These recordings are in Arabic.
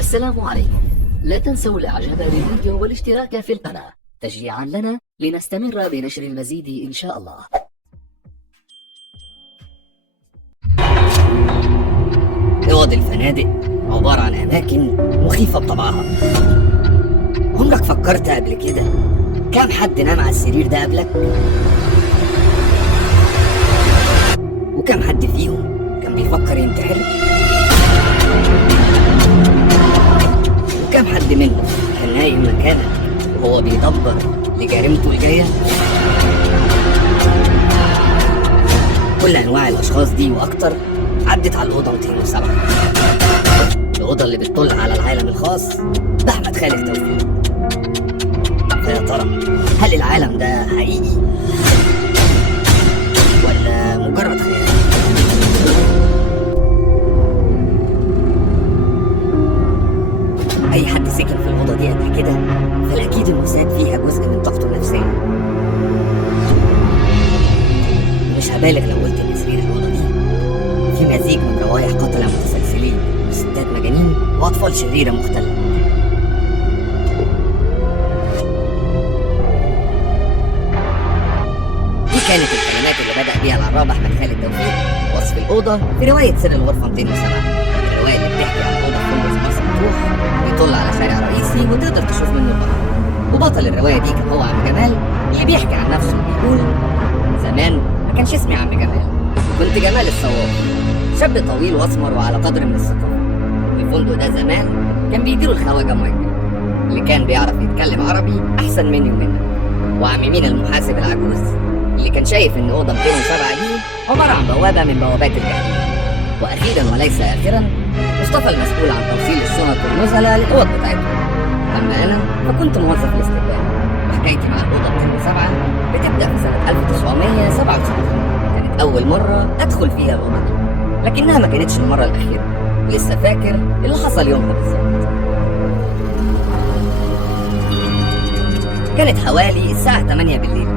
السلام عليكم. لا تنسوا الاعجاب بالفيديو والاشتراك في القناة تشجيعا لنا لنستمر بنشر المزيد ان شاء الله. اوض الفنادق عبارة عن اماكن مخيفة بطبعها. عمرك فكرت قبل كده كم حد نام على السرير ده قبلك؟ وكم حد فيهم كان بيفكر ينتحر؟ وكم حد منهم كان نايم مكانك وهو بيدبر لجريمته الجاية؟ كل انواع الاشخاص دي واكتر عدت على الاوضه 207، الاوضه اللي بتطل على العالم الخاص باحمد خالد توفيق. فيا ترى هل العالم ده حقيقي ولا مجرد خيال؟ اي حد سكن في الاوضه دي قبل كده فالاكيد انه ساب فيها جزء من طاقته النفسيه. مش هبالغ لو قلت ان سرير الاوضه دي في مزيج من روايح قتلة متسلسلين وستات مجانين واطفال شريره مختلفه. دي كانت الكلمات اللي بدأ بيها العراب احمد خالد توفيق وصف الاوضه في روايه سر الغرفه 207، الروايه اللي بتحكي عن اوضه في فندق في مرسى مطروح بيطل على شارع رئيسي وتقدر تشوف منه البحر. وبطل الروايه دي كان هو عم جمال اللي بيحكي عن نفسه وبيقول: زمان ما كانش اسمي عم جمال، كنت جمال الصواب، شاب طويل واسمر وعلى قدر من الثقافه. الفندق ده زمان كان بيديره الخواجه مايكل اللي كان بيعرف يتكلم عربي احسن مني ومنك، وعم مين المحاسب العجوز اللي كان شايف ان اوضه 207 دي عباره عن بوابه من بوابات الجحيم. واخيرا وليس اخرا مصطفى المسؤول عن توصيل الشنط والنزلاء للاوض بتاعتهم. اما انا فكنت موظف الاستقبال، وحكايتي مع الاوضه 207 بتبدا في سنه 1997. كانت اول مره ادخل فيها الاوضه دي، لكنها ما كانتش المره الاخيره. لسه فاكر اللي حصل يومها بالظبط. كانت حوالي الساعه 8 بالليل،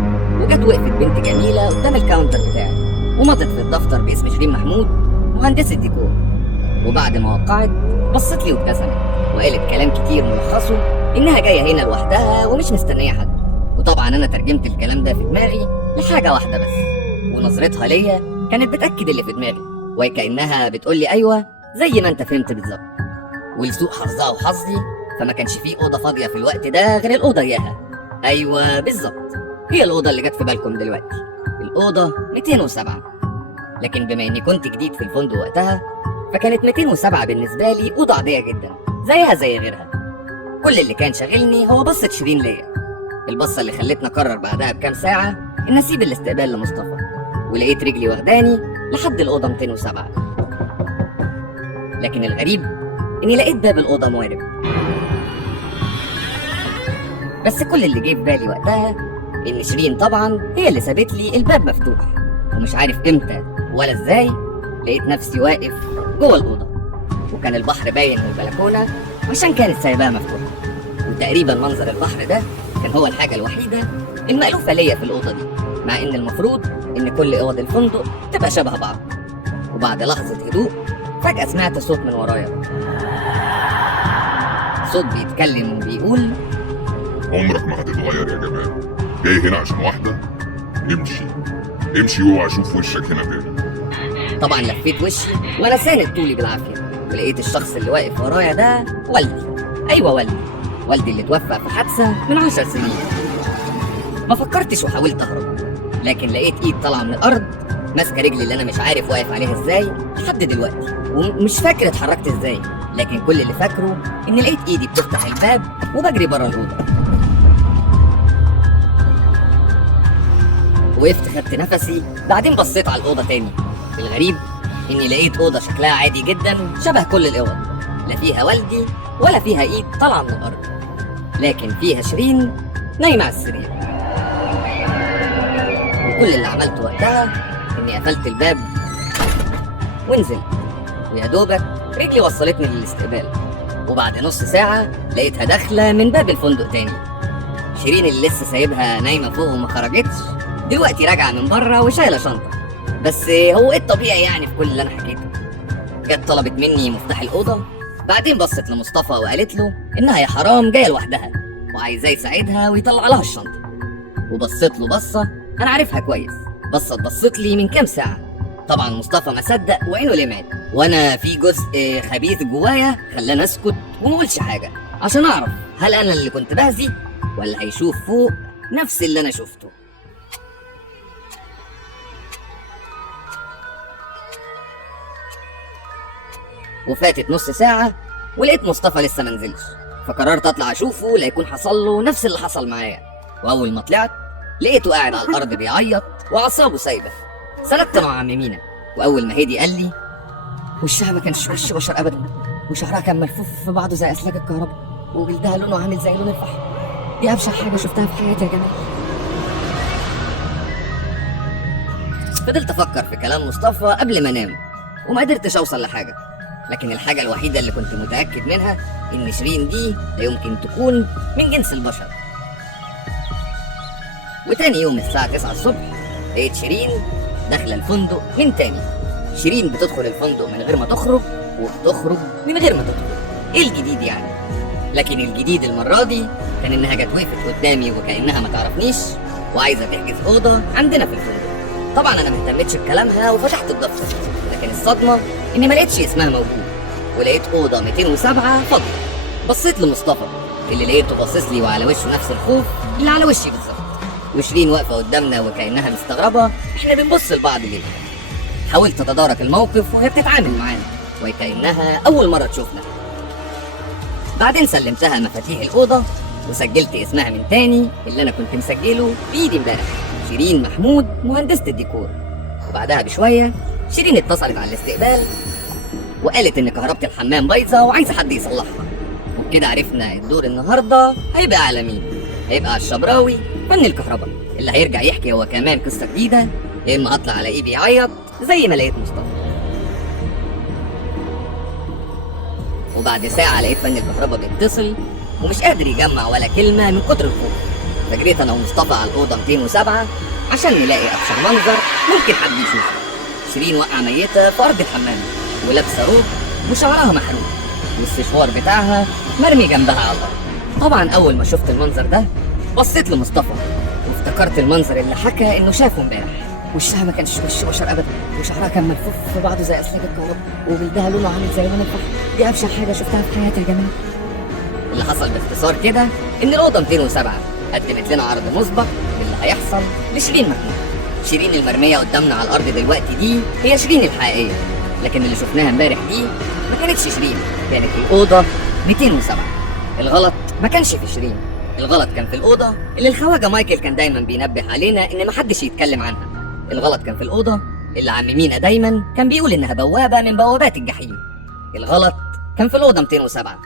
وجت وقفت بنت جميله قدام الكاونتر بتاعي ومضت في الدفتر باسم شيرين محمود مهندسه ديكور. وبعد ما وقعت بصت لي وابتسمت وقالت كلام كتير ملخصه انها جايه هنا لوحدها ومش مستنيه حد. وطبعا انا ترجمت الكلام ده في دماغي لحاجه واحده بس، ونظرتها ليا كانت بتاكد اللي في دماغي، وكانها بتقول لي ايوه زي ما انت فهمت بالظبط. ولسوء حظها وحظي فما كانش فيه اوضه فاضيه في الوقت ده غير الاوضه اياها. ايوه بالظبط، هي الاوضه اللي جت في بالكم دلوقتي، الاوضه 207. لكن بما اني كنت جديد في الفندق وقتها فكانت 207 بالنسبه لي اوضه عاديه جدا زيها زي غيرها. كل اللي كان شاغلني هو بصه شيرين ليا، البصه اللي خلتني اقرر بعدها بكام ساعه ان اسيب الاستقبال لمصطفى، ولقيت رجلي واخداني لحد الاوضه 207. لكن الغريب اني لقيت باب الاوضه موارب. بس كل اللي جه في بالي وقتها ان شيرين طبعا هي اللي سابت لي الباب مفتوح، ومش عارف امتى ولا ازاي لقيت نفسي واقف جوه الاوضه، وكان البحر باين من البلكونه عشان كانت سايباها مفتوحه. وتقريبا منظر البحر ده كان هو الحاجه الوحيده المألوفه ليا في الاوضه دي، مع ان المفروض ان كل اوض الفندق تبقى شبه بعض. وبعد لحظه هدوء فجاه سمعت صوت من ورايا، صوت بيتكلم وبيقول: عمرك ما هتتغير يا جمال، جاي هنا عشان واحدة؟ امشي امشي واوعى اشوف وشك هنا تاني. طبعا لفيت وشي وانا ساند طولي بالعافيه، ولقيت الشخص اللي واقف ورايا ده والدي. ايوه والدي اللي توفى في حادثه من 10 سنين. ما فكرتش وحاولت اهرب، لكن لقيت ايد طالعه من الارض ماسكه رجلي اللي انا مش عارف واقف عليها ازاي لحد دلوقتي، ومش فاكر اتحركت ازاي، لكن كل اللي فاكره ان لقيت ايدي بتفتح الباب وبجري بره الاوضه. وقفت خدت نفسي، بعدين بصيت على الاوضه تاني. الغريب اني لقيت اوضه شكلها عادي جدا شبه كل الاوض، لا فيها والدي ولا فيها ايد طالعه من الارض، لكن فيها شيرين نايمه على السرير. وكل اللي عملته وقتها اني قفلت الباب ونزلت، ويا دوبك رجلي وصلتني للاستقبال. وبعد نص ساعه لقيتها داخله من باب الفندق تاني. شيرين اللي لسه سايبها نايمه فوق وما خرجتش دلوقتي راجعه من بره وشايله شنطه. بس هو ايه الطبيعي يعني في كل اللي انا حكيته؟ جت طلبت مني مفتاح الاوضه بعدين بصت لمصطفى وقالت له انها يا حرام جايه لوحدها وعايزاه يساعدها ويطلع لها الشنطه. وبصت له بصه انا عارفها كويس، بصت لي من كام ساعه. طبعا مصطفى ما صدق وعينه لمعت، وانا في جزء خبيث جوايا خلاني اسكت وما اقولش حاجه عشان اعرف هل انا اللي كنت بهزي ولا هيشوف فوق نفس اللي انا شفته. وفاتت نص ساعة ولقيت مصطفى لسه منزلش، فقررت اطلع اشوفه ليكون حصل له نفس اللي حصل معايا. واول ما طلعت لقيته قاعد على الارض بيعيط واعصابه سايبه. سندت مع عم مينا، واول ما هدي قال لي وشها ما كانش وش بشر ابدا، وشعرها كان ملفوف في بعضه زي اسلاك الكهرباء، وجلدها لونه عامل زي لون الفحم. دي ابشع حاجه شفتها في حياتي يا جماعه. فضلت افكر في كلام مصطفى قبل ما انام وما قدرتش اوصل لحاجه، لكن الحاجه الوحيده اللي كنت متاكد منها ان شيرين دي لا يمكن تكون من جنس البشر. وتاني يوم الساعه 9 الصبح لقيت شيرين داخله الفندق من تاني. شيرين بتدخل الفندق من غير ما تخرج وبتخرج من غير ما تدخل. ايه الجديد يعني؟ لكن الجديد المره دي كان انها جت وقفت قدامي وكانها ما تعرفنيش وعايزه تحجز اوضه عندنا في الفندق. طبعا انا ما اهتمتش بكلامها وفتحت الدفتر، لكن الصدمه اني ما لقيتش اسمها موجود، ولقيت اوضه 207 فاضيه. بصيت لمصطفى اللي لقيته باصص لي وعلى وشه نفس الخوف اللي على وشي بالظبط، وشيرين واقفه قدامنا وكانها مستغربه احنا بنبص لبعض ليه. حاولت اتدارك الموقف وهي بتتعامل معانا وكانها اول مره تشوفنا. بعدين سلمتها مفاتيح الاوضه وسجلت اسمها من تاني اللي انا كنت مسجله بايدي امبارح، شيرين محمود مهندسه الديكور. وبعدها بشويه شيرين اتصلت على الاستقبال وقالت ان كهربة الحمام بايظه وعايزه حد يصلحها. وبكده عرفنا الدور النهارده هيبقى على مين. هيبقى على الشبراوي فن الكهرباء اللي هيرجع يحكي هو كمان قصه جديده، يا اما اطلع الاقيه بيعيط زي ما لقيت مصطفى. وبعد ساعه لقيت فن الكهرباء بيتصل ومش قادر يجمع ولا كلمه من كتر الخوف. فجريت انا ومصطفى على الاوضه 207 عشان نلاقي ابشع منظر ممكن حد يشوفه. شيرين واقعه ميته في ارض الحمام ولابسه روب وشعرها محروق والسشوار بتاعها مرمي جنبها على الارض. طبعا اول ما شفت المنظر ده بصيت لمصطفى وافتكرت المنظر اللي حكى انه شافه امبارح. وشها ما كانش وش بشر ابدا، وشعرها كان ملفوف في بعضه زي اسلاك الكهرباء، وجلدها لونه عامل زي لون الفحم. دي ابشع حاجه شفتها في حياتي يا جماعه. اللي حصل باختصار كده ان الاوضه 207 قدمت لنا عرض مسبق باللي هيحصل لشيرين محمود. شيرين المرميه قدامنا على الارض دلوقتي دي هي شيرين الحقيقيه، لكن اللي شفناها امبارح دي ما كانتش شيرين، كانت الاوضه 207. الغلط ما كانش في شيرين، الغلط كان في الاوضه اللي الخواجه مايكل كان دايما بينبه علينا ان محدش يتكلم عنها. الغلط كان في الاوضه اللي عم مينا دايما كان بيقول انها بوابه من بوابات الجحيم. الغلط كان في الاوضه 207